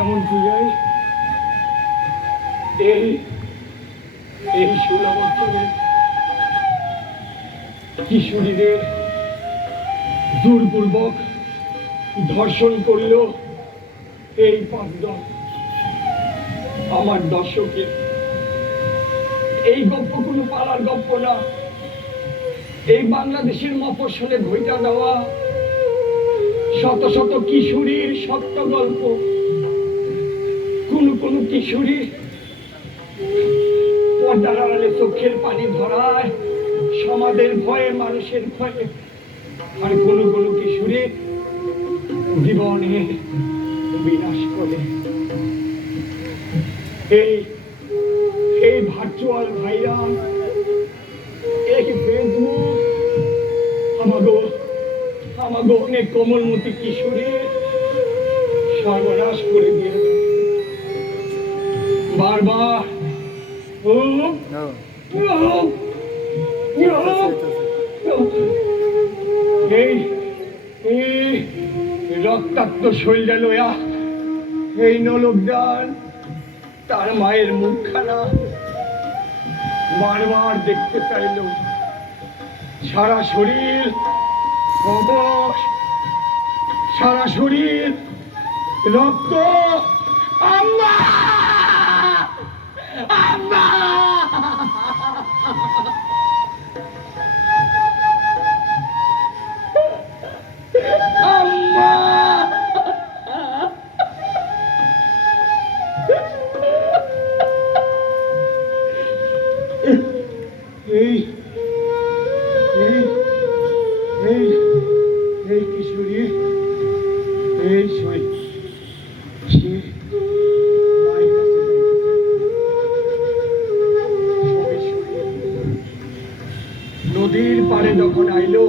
এমন পূজায় এই 16 বছরের কিশোরীদের জোরপূর্বক ধর্ষণ করল এই 5 জন আমার দর্শকের। এই গল্প কোনো পাড়ার গল্প না, এই বাংলাদেশের মফস্বলে ঘইটা দেওয়া শত শত কিশোরীর সত্য গল্প। কোন কিশোরী পর্দার আড়ালে চোখের পানি ধরায়, সমাজের ভয়ে, মানুষের ভয়ে। আর কোন কিশোরী জীবনে বিনাশ করে। এই ভার্চুয়াল ভাইরাল, এই ফেসবুক আমাকে অনেক কোমলমতি কিশোরী সর্বনাশ করে দিয়ে বারবার এই রক্তাক্ত শৈলটা লয়া এই নলকদান তার মায়ের মুখখানা বারবার দেখতে চাইল। সারা শরীর অবশ, সারা শরীর রক্ত। আম্মা আম্মা আম্মা এই কিশোরী এই নদীর পাড়ে যখন আইলো,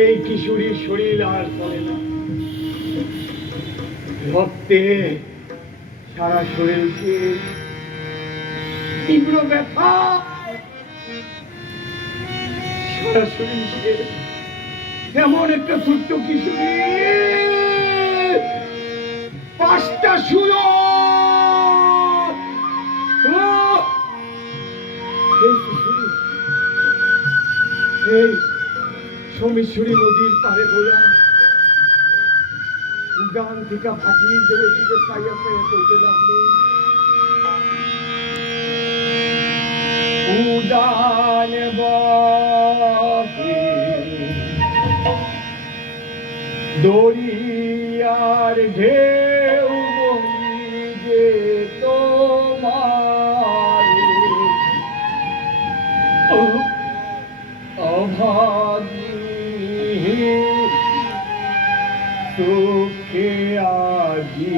এই কিশোরীর শরীর আর চলে না, রক্তে সারা শরীরকে তীব্র ব্যথা, সারা শরীরকে। এমন একটা ছোট্ট কিশোরী, 5টা শুনো। এই কিশোরী এই সোমেশ্বরী নদীর পাড়ে ঘোরা গান থেকে ফাটিয়ে দেবে দিকে চাইয়া চাইয়া করতে লাগলো। উদান বহে দরিয়ার ঢেউ বহিবে তোমার অভাগী সুখে আজি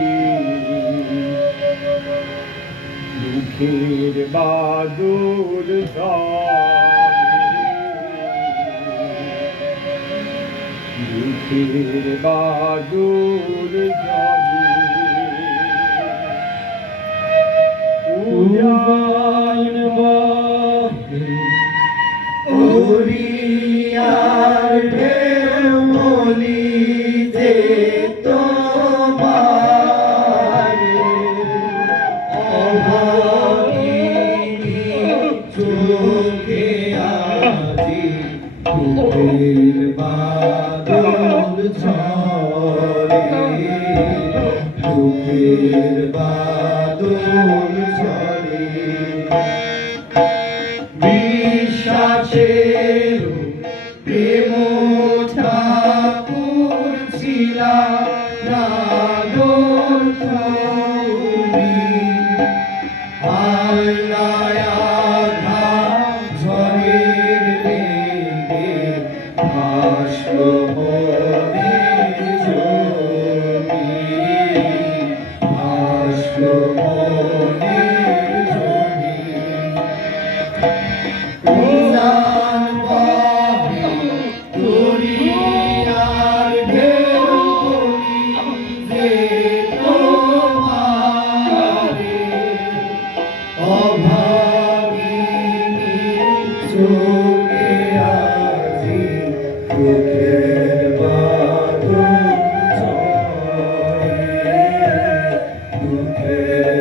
দুঃখের বাদুর দুঃখের বাদুর উজান বহে ওরিয়ার ঢেউ মলিতে তোমার অভাগিনী চোখে আজি দুঃখের বাদল ঝরে দুঃখের বাদল ঝরে বিশ্বাসের প্রেম ঠাকুর ছিলা রাগর তুমি আল্লায়া ঝড়ের বেগে ভাসলো মনের জমি ভাসলো মনের জমি বুকে আজি দুঃখের বাদল ঝরে, দুঃখের